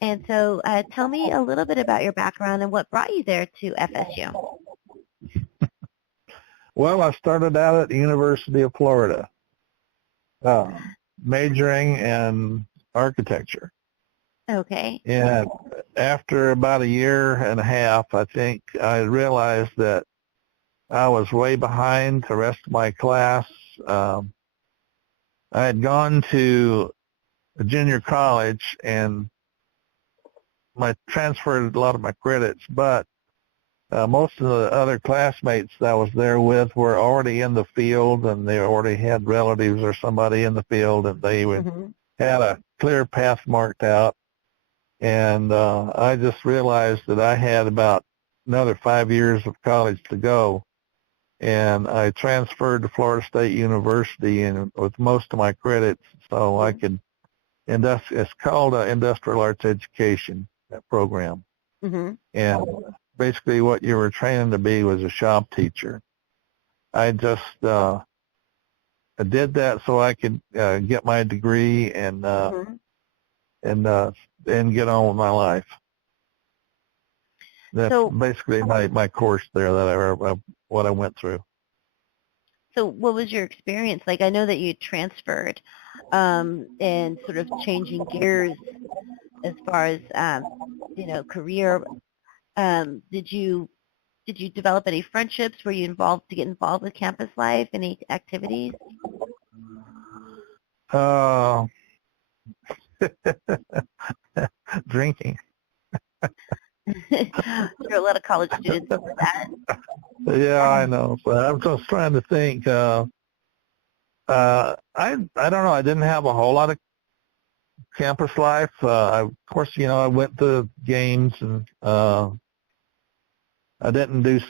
And so tell me a little bit about your background and what brought you there to FSU. Well, I started out at the University of Florida, uh, majoring in architecture. Okay. And after about a year and a half, I think I realized that I was way behind the rest of my class. Um, I had gone to a junior college and I transferred a lot of my credits, but most of the other classmates that I was there with were already in the field, and they already had relatives or somebody in the field, and they had a clear path marked out. And I just realized that I had about another 5 years of college to go, and I transferred to Florida State University and with most of my credits, so I could it's called Industrial Arts Education, that program. And basically what you were training to be was a shop teacher. I just did that so I could get my degree and get on with my life. That's basically my course there that what I went through. So what was your experience like? I know that you transferred and sort of changing gears as far as career. Did you develop any friendships? Were you get involved with campus life? Any activities? Drinking. There are a lot of college students for that. Yeah, I know. But I'm just trying to think. I don't know. I didn't have a whole lot of campus life. Of course, I went to games, and I didn't do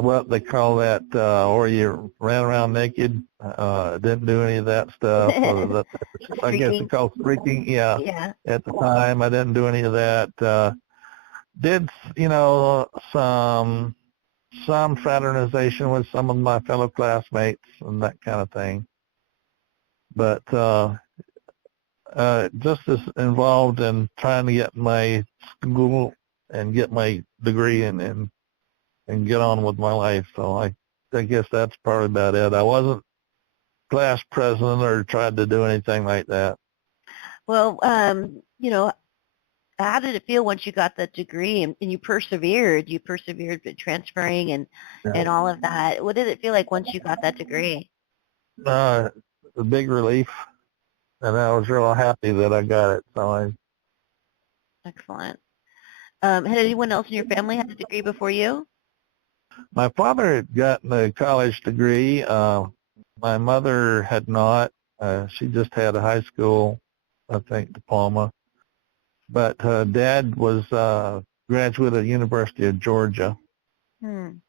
what they call that, or you ran around naked. Didn't do any of that stuff. I guess it's called freaking. Yeah. At the time, I didn't do any of that. Did some fraternization with some of my fellow classmates and that kind of thing, but just as involved in trying to get my school and get my degree and get on with my life. So I guess that's probably about it. I wasn't class president or tried to do anything like that. Well, how did it feel once you got that degree and you persevered? You persevered with transferring and all of that. What did it feel like once you got that degree? A big relief, and I was real happy that I got it. Excellent. Had anyone else in your family had a degree before you? My father had gotten a college degree. My mother had not. She just had a high school, I think, diploma. But Dad was a graduate of the University of Georgia. And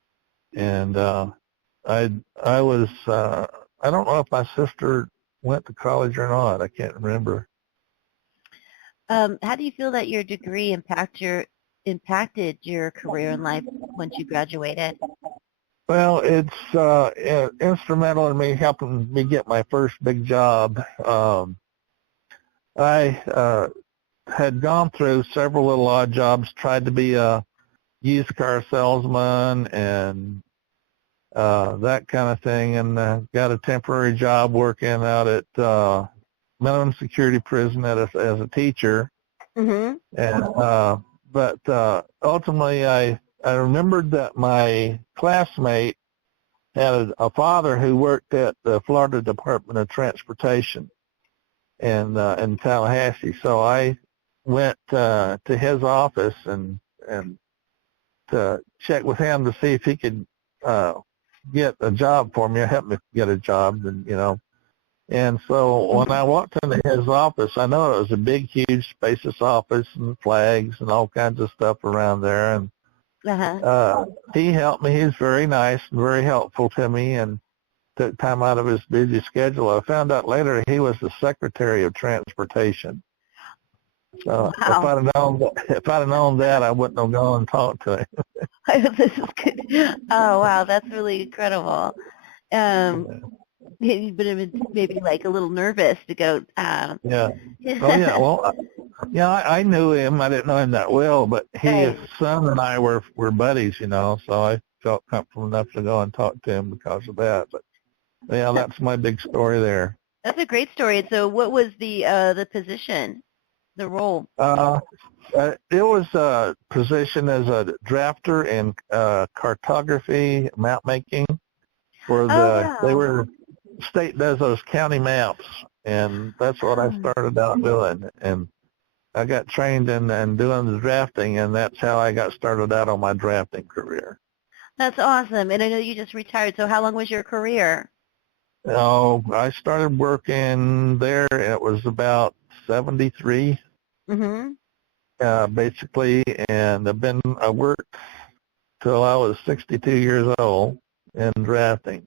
I was, I don't know if my sister went to college or not. I can't remember. How do you feel that your degree impacted your career in life once you graduated? Well, it's instrumental in me helping me get my first big job. I had gone through several little odd jobs, tried to be a used car salesman and that kind of thing, and got a temporary job working out at minimum security prison as a teacher. And but ultimately, I remembered that my classmate had a father who worked at the Florida Department of Transportation in Tallahassee. So I went to his office and to check with him to see if he could get a job for me or help me get a job, and so when I walked into his office, I know it was a big, huge, spacious office and flags and all kinds of stuff around there, and he helped me. He was very nice and very helpful to me and took time out of his busy schedule. I found out later he was the Secretary of Transportation. So if I'd have known that, I wouldn't have gone and talked to him. This is good. Oh wow, that's really incredible. But it was maybe like a little nervous to go. Yeah. Oh yeah. Well, Yeah, I knew him. I didn't know him that well, but his Right. son and I were buddies, so I felt comfortable enough to go and talk to him because of that. But yeah, that's my big story there. That's a great story. And so what was the position, the role? Uh, it was a position as a drafter in cartography, map making. Oh, They wow. were state does those county maps, and that's what I Oh, started out doing. And I got trained in doing the drafting, and that's how I got started out on my drafting career. that's awesome. And I know you just retired. So how long was your career? I started working there, and it was about 73, Mm-hmm. basically, and I worked till I was 62 years old in drafting.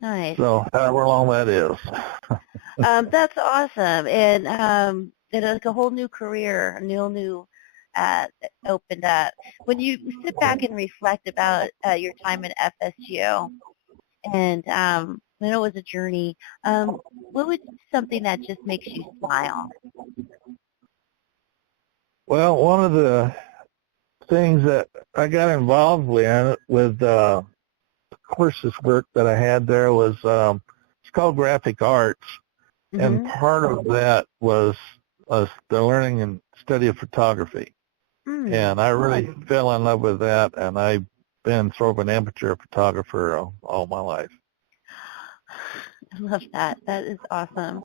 Nice. So however long that is. That's awesome. And like a whole new career, a new uh, opened up. When you sit back and reflect about your time at FSU, and I know it was a journey, what would something that just makes you smile? Well, one of the things that I got involved with courses work that I had there was it's called graphic arts, and Mm-hmm. part of that was the learning and study of photography. Mm. And I really fell in love with that, and I've been sort of an amateur photographer all my life. I love that. That is awesome.